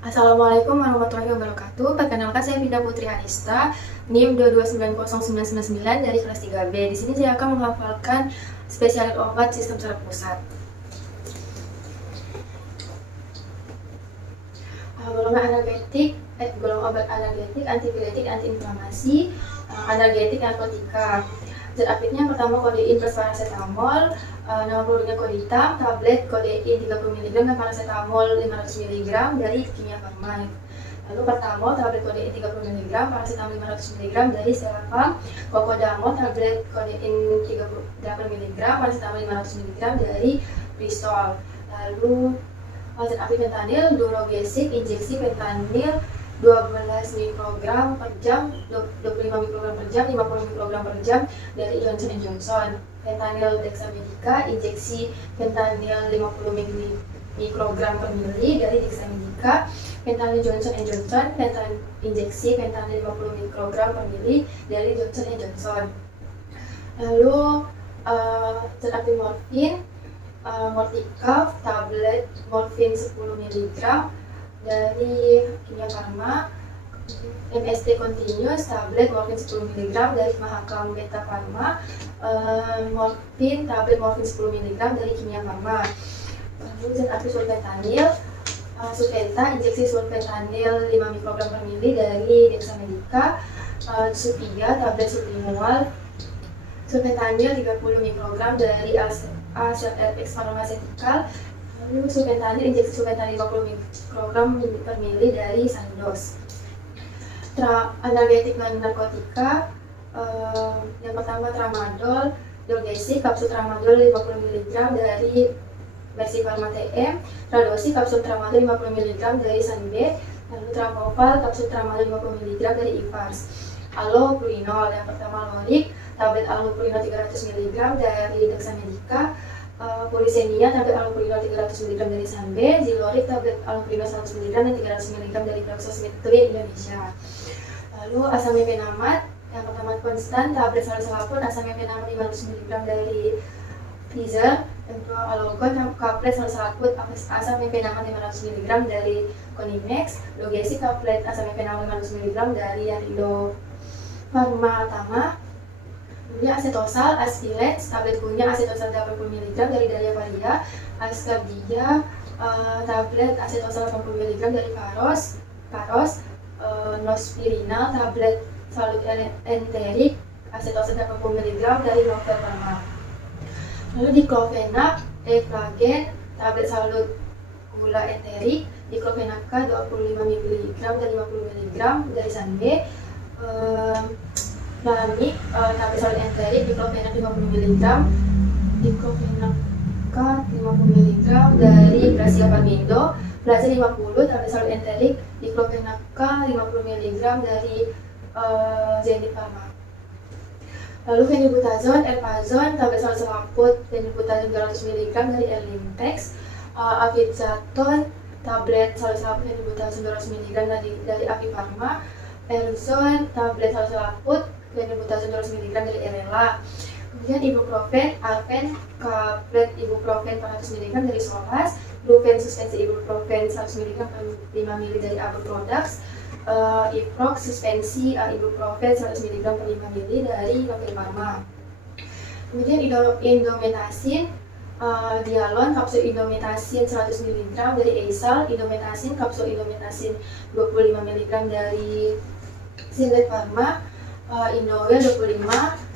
Assalamualaikum warahmatullahi wabarakatuh. Perkenalkan, saya Pinda Putri Anista, NIM 2290999 dari kelas 3B. Di sini saya akan menghafalkan spesialis obat sistem saraf pusat. Golongan obat analgetik, antipiretik, antiinflamasi, analgetik, narkotika. Zat aktifnya pertama kodein plus paracetamol, nama produknya kode hitam, tablet kodein 30 mg dan paracetamol 500 mg dari Kimia Farma. Lalu pertamol tablet kodein 30 mg, paracetamol 500 mg dari Stelapam, kokodamol tablet kodein 38 mg, paracetamol 500 mg dari Bristol. Lalu zat aktif fentanyl, Durogesic, injeksi fentanyl 12 mikrogram per jam, 25 mikrogram per jam, 50 mikrogram per jam dari Johnson & Johnson. Fentanyl dexamedica, injeksi fentanyl 50 mikrogram per mili dari dexamedica. Fentanyl Johnson & Johnson, injeksi fentanyl 50 mikrogram per mili dari Johnson & Johnson. Lalu zat aktif morfin, Morphicaf, tablet morfin 10 mg dari Kimia Farma, MST Continuous, tablet morfin 10 mg dari Mahakam Beta Pharma, morfin, tablet morfin 10 mg dari Kimia Farma. Lalu zat aktif sulfentanyl, Sulfenta, injeksi sulfentanyl 5 mikrogram per mili dari Dexamedica, Sufia, tablet sublingual, sulfentanyl 30 mikrogram dari AZRX Pharmaceutical. Lalu sulfentanyl, injeksi sulfentanyl 50 mikrogram per mili dari Sandoz. Analgetik non narkotika, yang pertama tramadol, Durogesic, kapsul tramadol 50 mg dari versi Pharma TM, Tradosi, kapsul tramadol 50 mg dari Sanbe, lalu Tramoval, kapsul tramadol 50 mg dari Ivars. Allopurinol, yang pertama Lorik, tablet allopurinol 300 mg dari Dexamedica, Polisemia, tablet allopurinol 300 mg dari Sanbe, Zilorik, tablet allopurinol 100 mg dan 300 mg dari Fluxosmethylene Indonesia. Lalu asam mefenamat, yang pertama konstan, tablet salsalapun, asam mefenamat 500 mg dari Pfizer, yang kedua Alogon, tablet salsalapun, asam mefenamat 500 mg dari Conimex, Logesic, tablet asam mefenamat 500 mg dari Arido Pharma Tama. Kemudian asetosal, Aspilens, tablet punya asetosal 80 mg dari Dalia Varia, Ascardia, tablet asetosal 80 mg dari Karos, Nospirinal, tablet salut enterik, asetosal 80 mg dari Novel Pharma. Lalu diclofenac, Eflagen, tablet salut gula enterik, diclofenac K 25 mg dan 50 mg dari Sanbe. Lalamik, tablet salut enterik, diclofenac 50 mg, diclofenac K 50 mg dari Brasil Parmindo, Brasil 50, tablet salut enterik, diclofenac K 50 mg dari Zenith Pharma. Lalu fenibutazon, Elpazon, tablet salut selaput, fenibutazon 300 mg dari Erlimpex, Avitzaton, tablet salut selaput, fenibutazon 200 mg dari Avifarma, Erzon, tablet salut selaput, fenibutazon 200 mg dari Erela. Kemudian ibuprofen, Alpen, tablet ibuprofen 400 mg dari Solas, Brufen suspensi ibuprofen 100 mg per 5 ml dari Abu Products, Iprox suspensi ibuprofen 100 mg per 5 ml dari Novel Pharma. Kemudian indometasin, Dialon, kapsul indometasin 100 mg dari Eisal, indometasin, kapsul indometasin 25 mg dari Zenith Pharma, Indowel 25,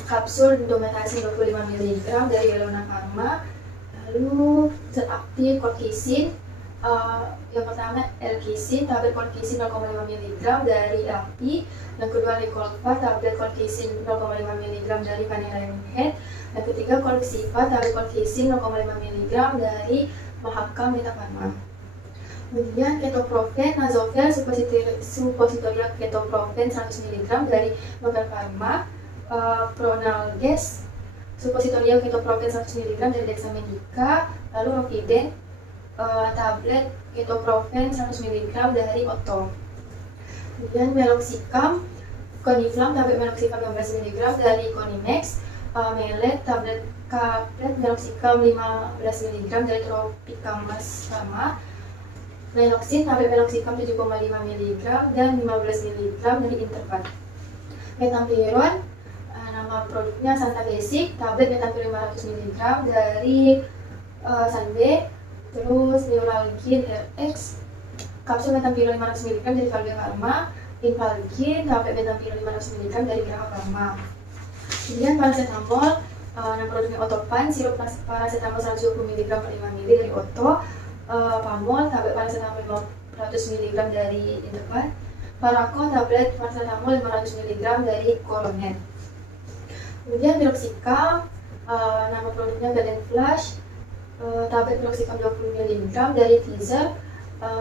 kapsul indometasin 25 mg dari Elona Pharma. Lalu zat aktif colchicine, yang pertama Elkisin, tablet colchicine 0,5 mg dari LP, yang kedua Licolva, tablet colchicine 0,5 mg dari Vanilla Head, yang ketiga Colxipa, tablet colchicine 0,5 mg dari Mahakam Beta Pharma. Kemudian ketoprofen, Nasovel, suppositoria ketoprofen 100 mg dari Novel Pharma, Pronalges, suppositoria ketoprofen 100 mg dari Dexamedica, lalu Roviden, tablet ketoprofen 100 mg dari Otto. Kemudian meloxicam, Coniflam, tablet meloxicam 15 mg dari Conimex, Melet, tablet meloxicam 15 mg dari Tropicam Pharma, Naenoxin, tablet meloxicam 7,5 mg dan 15 mg dari Interpat. Metampiron, nama produknya Santagesic, tablet metampiron 500 mg dari Sanbe. Terus Neuralgin RX, kapsul metampiron 500 mg dari Valbe Pharma. Infalgin, tablet metampiron 500 mg dari Graha Pharma. Kemudian paracetamol, nama produknya Otopan, sirup paracetamol 120 mg per 5 ml dari Otto. Pamol, tablet paracetamol 500 mg dari Interpat. Paraco, tablet paracetamol 500 mg dari Coronet. Kemudian piroxicam, nama produknya Belen Flash, tablet piroxicam 20 mg dari Pfizer.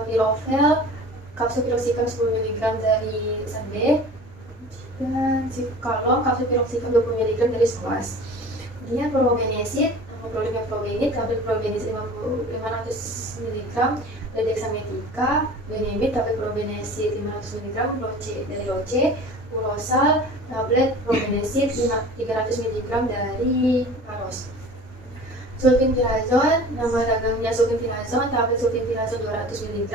Pirovel, kapsul piroxicam 10 mg dari Sanbe. Dan Cikalong, kapsul piroxicam 20 mg dari Soas. Kemudian probenesid, nama produknya Probenit, tablet Probenit 500 mg dari Dexametika. Benemit, tablet Probenesid 500 mg dari Roche. Urosal, tablet Probenesid 300 mg dari Paros. Sulfenpirazon, nama dagangnya Sulfenpirazon, tablet Sulfenpirazon 200 mg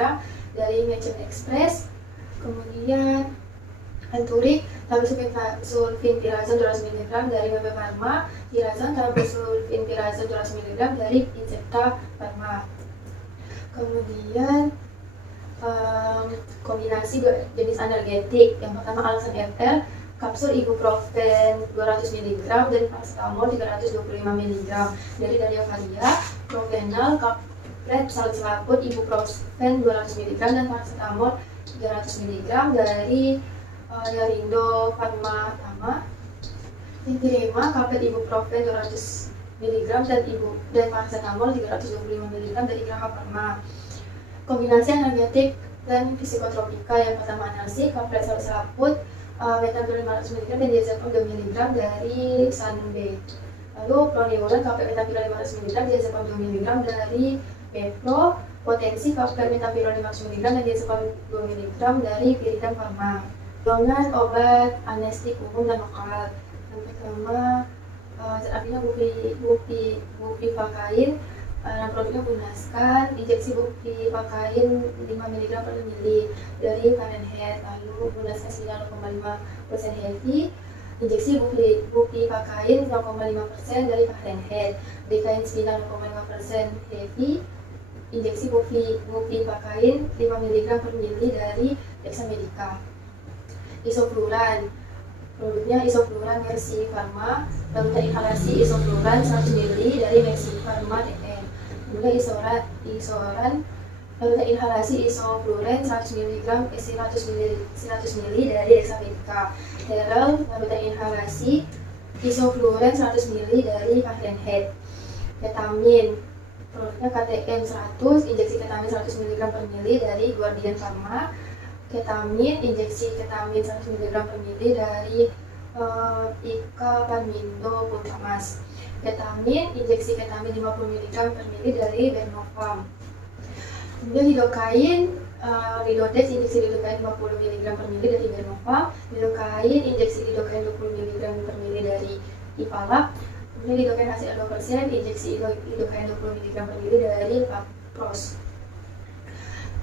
dari Merchant Express. Kemudian Anturik, tablet sulfenpirazon 200 mg dari Valbe Pharma. Pirazon, tablet sulfenpirazon 200 mg dari Incepta Pharma. Kemudian kombinasi jenis analgetik, yang pertama Alsan FL, kapsul ibuprofen 200 mg dan paracetamol 325 mg dari Varia. Provenal, tablet salut selaput ibuprofen 200 mg dan paracetamol 300 mg dari Darindo Pharma Tama. Intirema, tablet ibuprofen 200 mg dan paracetamol 325 mg dari Graha Pharma. Kombinasi analgetik dan psikotropika, yang pertama analsik, tablet salut selaput metampiron 500 mg dan diazepam 2 mg dari Sanbe. Lalu proneuron, tablet metampiron 500 mg dan diazepam 2 mg dari Bepro. Potensi, tablet metampiron 500 mg dan diazepam 2 mg dari Viridian Pharma. Golongan obat anestetik umum dan lokal. Yang pertama zat aktifnya bupivacain, nama produknya Bunaskan, injeksi bupivacain 5 mg per mili dari Fahrenheit. Lalu Bunaskan 9,5% heavy, injeksi bupivacain 0,5% dari Fahrenheit. Dekain 9,5% heavy, injeksi bupivacain 5 mg per mili dari Dexamedica. Isofluran, produknya Isofluran Mercy Pharma. Lalu inhalasi Isofluran 100 ml dari Mercy Pharma DN. Kemudian isoran, lalu inhalasi Isofluran 100 mg 100 ml dari Dexamedica. Terel, lalu inhalasi Isofluran 100 ml dari Fahrenheit. Ketamin, produknya KTM 100, injeksi ketamin 100 mg per mili dari Guardian Pharma. Ketamin, injeksi ketamin 100 mg per mili dari Ika Pamindo Pultamas. Ketamin, injeksi ketamin 50 mg per mili dari Bernofarm. Kemudian lidocain, Lidodex, injeksi lidocain 50 mg per mili dari Bernofarm. Lidocain, injeksi lidocain 20 mg per mili dari Ipalak. Kemudian lidocain hasil 2%, injeksi lidocain 20 mg per mili dari Pros.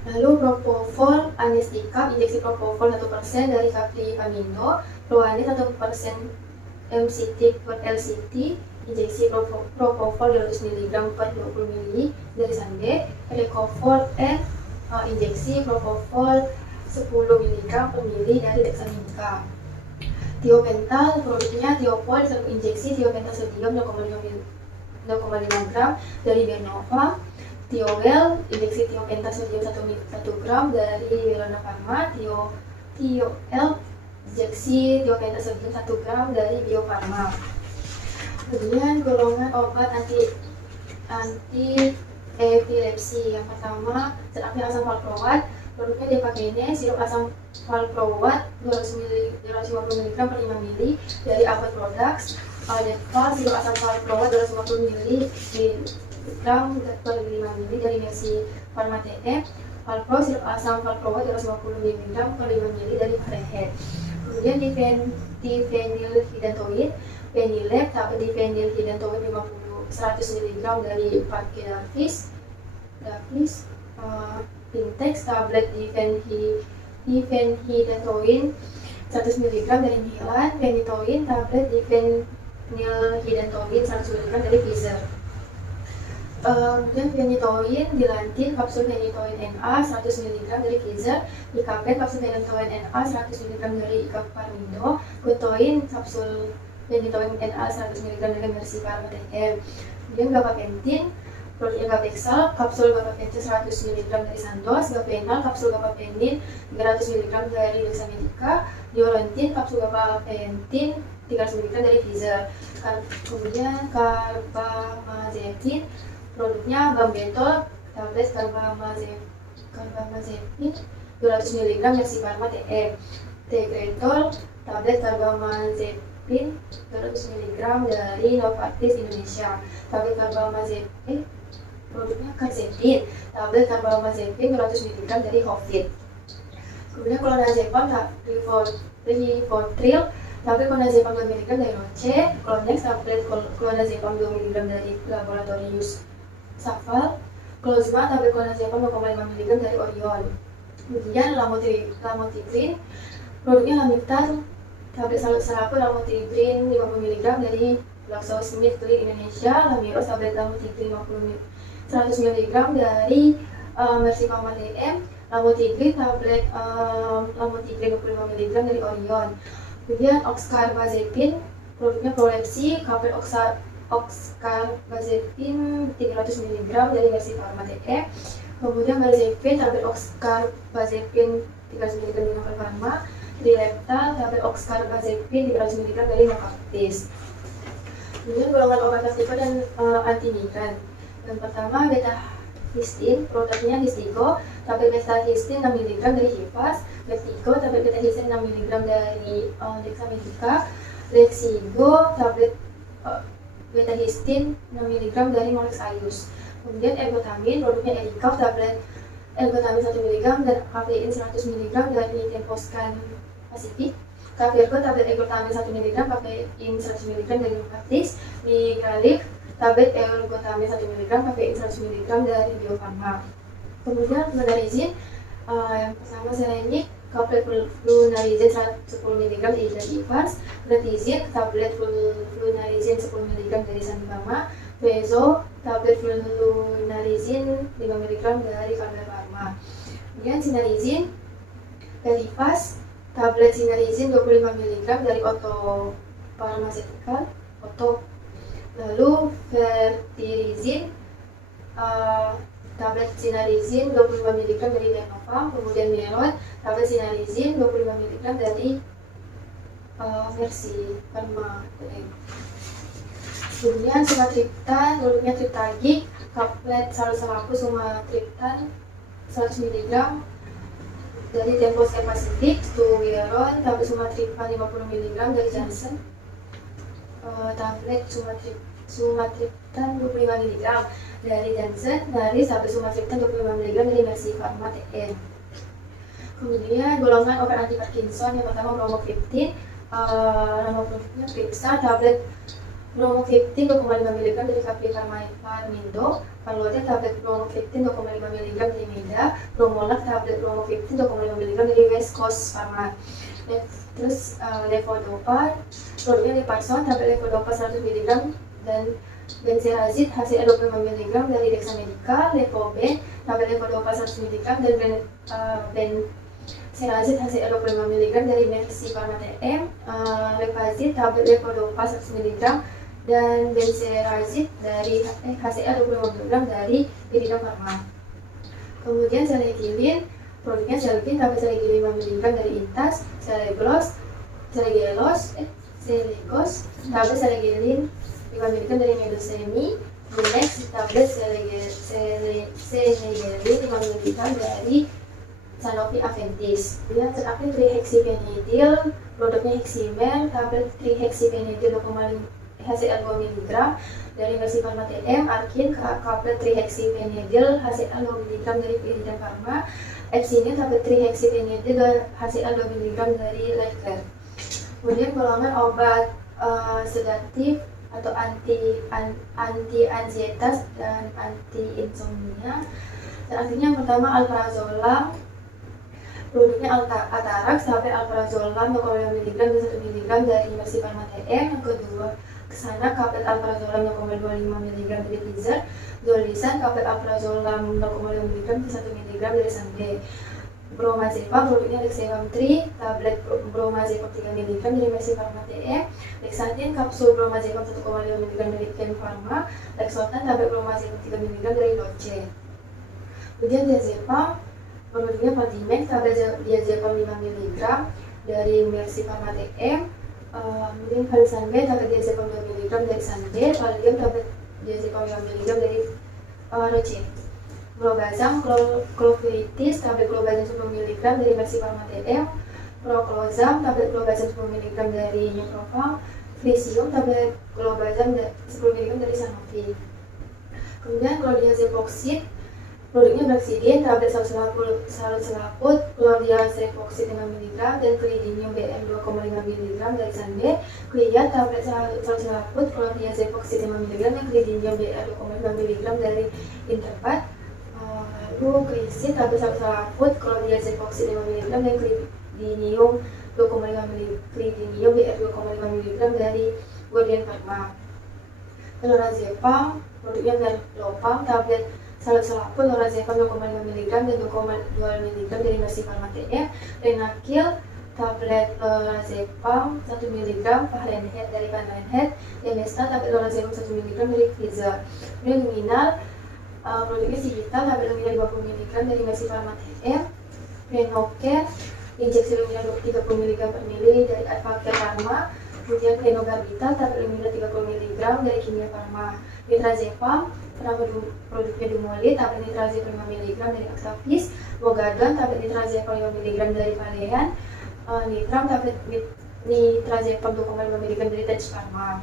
Lalu propofol anestika, injeksi propofol 1% dari Capri Pamindo. Proanis 1% MCT per LCT, injeksi propofol 200 mg per 20 ml dari Sanbe. Recofol N, injeksi propofol 10 mg per mili dari Dexamedica. Tiopental, produknya Tiopol, injeksi tiopental sodium 0,5 gram dari Bernova. Tiowel, injeksi tiopental sodium 1 gram dari Verona Pharma. Tioel, injeksi tiopental sodium 1 gram dari Bio Farma. Kemudian golongan obat anti epilepsi. Yang pertama, zat aktif asam valproat, produknya Defagene, sirup asam valproat 250 mg per 5 ml dari Abbott Products. Aldeval, sirup asam valproat 250 mg per 5 ml dari Mercy Pharma TM. Valpro, sirup asam valproat 250 mg per 5 ml dari Fahrenheit. Kemudian diphenylhidantoin, Benilab, tablet diphenylhidantoin 100 mg dari Parke Davis. Intex, tablet diphenhydatoin 100 mg dari Mylan, phenytoin, tablet diphenylhydatoin 100 mg dari Pfizer. Kemudian phenytoin dilantin, kapsul phenytoin NA 100 mg dari Pfizer, Ikapen kapsul phenytoin NA 100 mg dari Ikaparmindo, Kutoin kapsul phenytoin NA 100 mg dari Mercy Pharma TM. Kemudian gabapentin, produknya Gabexal, kapsul gabapentin 100 mg dari Sandoz, Gapenal, kapsul gabapentin 300 mg dari Dexamedica, Diorontin, kapsul gabapentin 300 mg dari Pfizer. Kemudian carbamazepin, produknya Bambetol, tablet carbamazepin 200 mg Mercy Pharma TM, Tegretol, tablet carbamazepin 200 mg dari Novartis Indonesia, tablet carbamazepin, produknya Kazepin, tablet carbamazepin 200 mg dari Hofit. Kemudian clonazepam, Rivotril, tablet clonazepam 2 mg dari Roche, Clonex, tablet clonazepam 2 mg dari Laboratorius Saval, Clozma, tablet clonazepam 2,5 mg dari Orion. Kemudian lamotrigine, produknya Lamictal, tablet seraput lamotrigine 50 mg dari GlaxoSmithKline Indonesia, Lamiros, tablet lamotrigine 100 mg dari Mercy Pharma TM, lamotrigine, tablet lamotrigine 25 mg dari Orion. Kemudian oxcarbazepin, produknya Prolepsi, tablet oxcarbazepin 300 mg dari Mercy Pharma TM. Kemudian Barzepin, tablet oxcarbazepin 300 mg dari Novel Pharma, Trileptal, tablet oxcarbazepin 300 mg dari Novartis. Kemudian golongan obat tipe dan anti-migran. Yang pertama beta-histin, produknya Histigo, tablet beta-histin 6 mg dari Hivas, Vertigo, tablet beta-histin 6 mg dari Dexamedica, Lexigo, tablet beta-histin 6 mg dari Molex-Ayus. Kemudian ergotamin, produknya Ericaf, tablet ergotamin 1 mg dan kafein 100 mg dari Temposcan Pacific. Cavirgo, tablet ergotamin 1 mg, kafein 100 mg dari Novartis. Migalif, tablet ergotamin 1 mg, kafein 100 mg dari Bio Farma. Kemudian flunarizin, yang pertama Selenic, tablet flunarizin 10 mg dari Ivars, Retizin, tablet flunarizin 10 mg dari Sanbama, Vezo, tablet flunarizin 5 mg dari Kalber Pharma. Kemudian Sinarizin, Verifas, tablet Sinarizin 25 mg dari Otto Pharmaceutical, Otto. Lalu Vertirizin, tablet Sinarizin 25 mg dari Denofarm. Kemudian Meron, tablet Sinarizin 25 mg dari Mercy Pharma. Kemudian sumatriptan, produknya Triptagik, tablet salusalapu sumatriptan 100 mg dari Temposcan Pacific. Stuwiron, tablet sumatriptan 50 mg dari Janssen, tablet sumatriptan 25 mg dari Janssen, dari tablet sumatriptan 25 mg dari Mercy Pharma TN. Kemudian golongan obat anti Parkinson, yang pertama bromokriptin, nama produknya Kripsa, tablet bromokriptin 2,5 mg dari Capri Pharmindo, Parlode, tablet bromokriptin 2,5 mg dari Meda, Bromolac, tablet bromokriptin 2,5 mg dari West Coast Pharma. Terus levodopa, produknya Leparson, tablet levodopa 100 mg dan benserazid HCl 25 mg dari Dexamedica, Levoben, tablet levodopa 100 mg dan benserazid HCl 25 mg dari Mercy Pharma TM, Levazid, tablet levodopa 100 mg dan benserazid dari HCl 25 mg dari Iridium Pharma. Kemudian Selegilin, produknya Selegin, tablet Selegin 5 mg dari Intas, Selegos, tablet Selegilin 5 mg dari Medosemi, Minex, tablet Selegilin 5 mg dari Sanofi Aventis. Kemudian terakhir trihexyphenidyl, produknya Heximer, tablet trihexyphenidyl 2,5 HCl 2 mg dari Mercy Pharma TM, Arkin, tablet trihexyphenidyl HCl 2 mg dari Iridium Pharma, Epsinin, tablet trihexyphenidyl HCl 2 mg dari Lifecare. Kemudian golongan obat sedatif atau anti ansietas dan anti insomnia. Zat aktifnya yang pertama alprazolam, produknya Atarax, tablet alprazolam 0,5 mg dan 1 mg dari Mercy Pharma TM. Yang kedua kesana tablet alprazolam 0,25 mg dari Pfizer, Zollisan tablet alprazolam 0,5 mg dan 1 mg dari Sanbe. Bromazepam produknya Lexevim 3, tablet Bromazepam 3 mg dari Mercy Pharma TM, Lexatin kapsul Bromazepam 1,5 mg dari Ken Pharma, Lexotan tablet Bromazepam 3 mg dari Loce. Kemudian diazepam produknya Patimex, tablet diazepam 5 mg dari Mercy Pharma TM, kemudian Valisanbe tablet diazepam 2 mg dari Sanbe, Valium tablet diazepam 5 mg dari Roche. Clobazam Clofiritis tablet Clobazam 10 mg dari Mercy Pharma TM, Proclozam tablet Clobazam 10 mg dari Neurofarm, Frisium tablet Clobazam 10 mg dari Sanofi. Kemudian Clodiazepoksid produknya Braxidin tablet salut selaput Clodiazepoksid 5 mg dan Clidinium BM 2,5 mg dari Sanbe, Cliat tablet salut selaput Clodiazepoksid 5 mg dan Clidinium BM 2,5 mg dari Interpat. Lalu Krisin tablet salut selaput Clodiazepoksid 5 mg dan Clidinium 2,5 mg, Clidinium BR 2,5 mg dari Gordian Pharma. Lorazepam produknya Merlopam tablet salut selaput Lorazepam 0,5 mg dan 2,2 mg dari Mercy Pharma TM, Renakil tablet Lorazepam 1 mg Pahlenhead dari Pahlenhead, Demesta tablet Lorazepam 1 mg dari Pfizer. Kemudian Luminal produknya Sigita tablet Luminal 50 mg dari Mercy Pharma TM, Renocare injeksi Luminal 30 mg per mili dari Advocate Pharma, kemudian Phenobarbital tablet Luminal 30 mg dari Kimia Pharma, Nitrazepam produknya Dumolid tablet Nitrazepam 5 mg dari Actavis, Mogadon tablet Nitrazepam 5 mg dari Valeant, Nitram tablet Nitrazepam 2,5 mg dari Tej Pharma.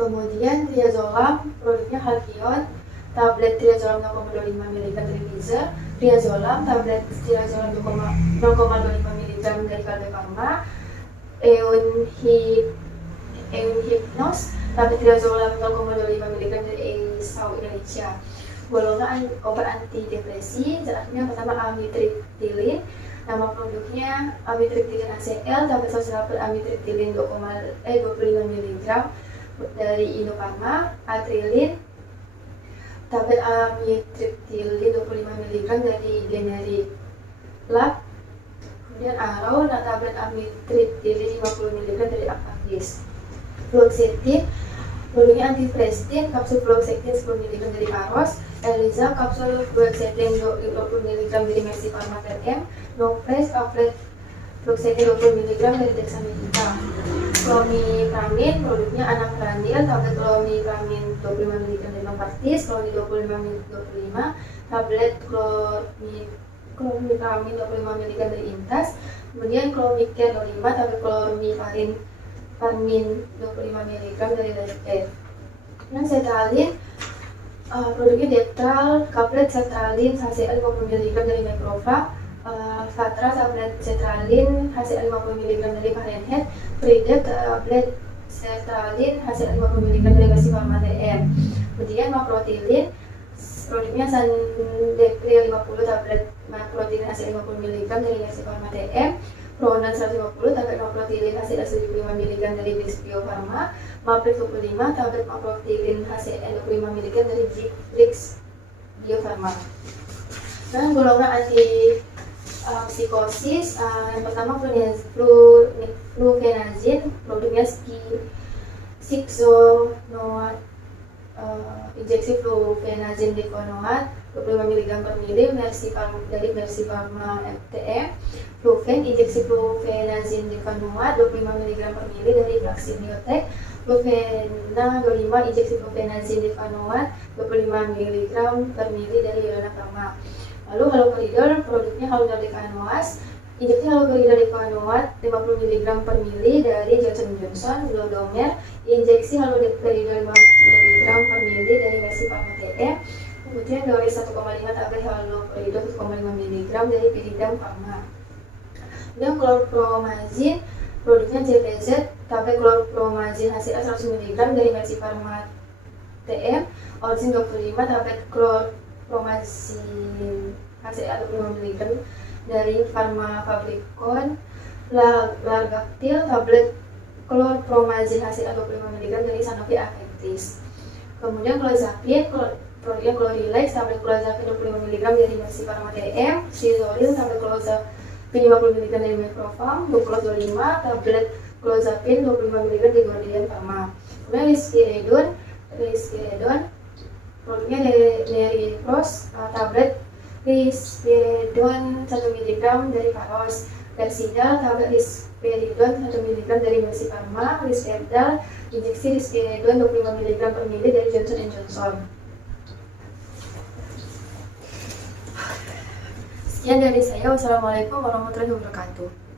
Kemudian Triazolam produknya Halkion tablet Triazolam 0,25 mg dari Pfizer, Triazolam tablet Triazolam 0,25 mg dari Kalbe Pharma, Eunhypnos tablet Triazolam 0,25 mg dari Eisau Indonesia. Golongan obat antidepresi, zat aktifnya pertama amitriptilin, nama produknya amitriptilin ACL, tablet salut selaput amitriptilin 25 mg dari Indofarma, Atrilin tablet amitriptilin 25 mg dari Generic Lab, kemudian Arrow tablet amitriptilin 50 mg dari Actavis. Fluoxetine produknya antiprestin, kapsul fluoxetine 10 mg dari Paros, Eliza kapsul fluoxetine 20 mg dari Mercy Pharma TM, Nofresh tablet fluoxetine 20 mg dari Dexamethasone. Clomipramine produknya Anafranil tablet clomipramine 25 mg dari Novartis, Clomid 25 tablet clomipramine 25 mg dari Intas, kemudian Clomicare 25 tablet clomiparin 25 mg dari Lete. Dan Sertralin produknya Deptral tablet Sertralin HCl 50 mg dari Microfa, Fatra tablet Sertralin HCl 50 mg dari Pahlenhead, Fridep tablet Sertralin HCl 50 mg dari Mercy Pharma TM. Kemudian Macrotilin produknya Sandepril 50 tablet Macrotilin HCl 50 mg dari Mercy Pharma TM, Pronan 150 tablet Macrotilin HCl 75 mg dari Bio Pharma, Maprix 25 tablet Macrotilin HCl 25 mg dari Bio Pharma. Dan golongan anti psikosis, yang pertama flufenazine produknya Sixonoat, injeksi flufenazine dikonoat 25 mg per mili dari Mercy Pharma TM, Flufen injeksi flufenazine dikonoat 25 mg per mili dari Flaxin Biotech, Flufena 25 injeksi flufenazine dikonoat 25 mg per mili dari Yolana Pharma. Lalu haloperidol produknya Halodecanoas, injeksi haloperidol dikonoat 50 mg per mili dari Johnson & Johnson, Glodomer injeksi haloperidol 5 mg per mili dari Mercy Pharma TM, kemudian Doris 1,5 tablet haloperidol 1,5 mg dari Piridam Pharma. Kemudian chlorpromazine produknya CTZ, tablet chlorpromazine HCl 100 mg dari Mercy Pharma TM, Origin 25 tablet klorpromazin HCl 25 mg dari Pharmafabricon, Largactil tablet klorpromazin HCl 25 mg dari Sanofi Aventis. Kemudian clozapine, produknya Clorilex tablet clozapine 25 mg dari Mercy Pharma TM, Sizoril tablet clozapine 50 mg dari Microfarm, Duclos 25 tablet clozapine 25 mg dari Gordian Pharma. Kemudian risperidon produknya dari Pros tablet risperidon 1 mg dari Pharos, Versida tablet risperidon 1 mg dari Mercy Pharma, Risperdal injeksi risperidon 25 mg per mili dari Johnson & Johnson. Sekian dari saya. Wassalamualaikum warahmatullahi wabarakatuh.